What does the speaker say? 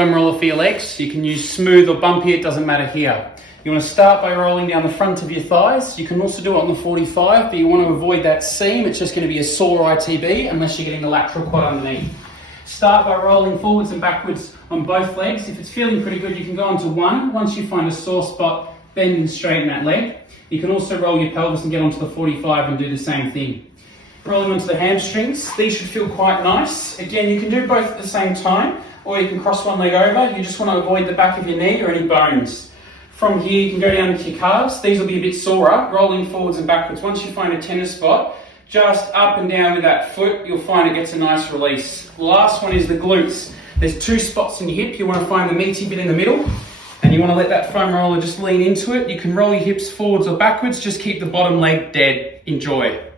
foam roller for your legs. You can use smooth or bumpy, it doesn't matter here. You want to start by rolling down the front of your thighs. You can also do it on the 45, but you want to avoid that seam. It's just going to be a sore ITB unless you're getting the lateral quad underneath. Start by rolling forwards and backwards on both legs. If it's feeling pretty good, you can go on to one. Once you find a sore spot, bend and straighten that leg. You can also roll your pelvis and get onto the 45 and do the same thing. Rolling onto the hamstrings. These should feel quite nice. Again, you can do both at the same time, or you can cross one leg over. You just want to avoid the back of your knee or any bones. From here, you can go down to your calves. These will be a bit sorer, rolling forwards and backwards. Once you find a tennis spot, just up and down with that foot, you'll find it gets a nice release. Last one is the glutes. There's two spots in your hip. You want to find the meaty bit in the middle, and you want to let that foam roller just lean into it. You can roll your hips forwards or backwards. Just keep the bottom leg dead. Enjoy.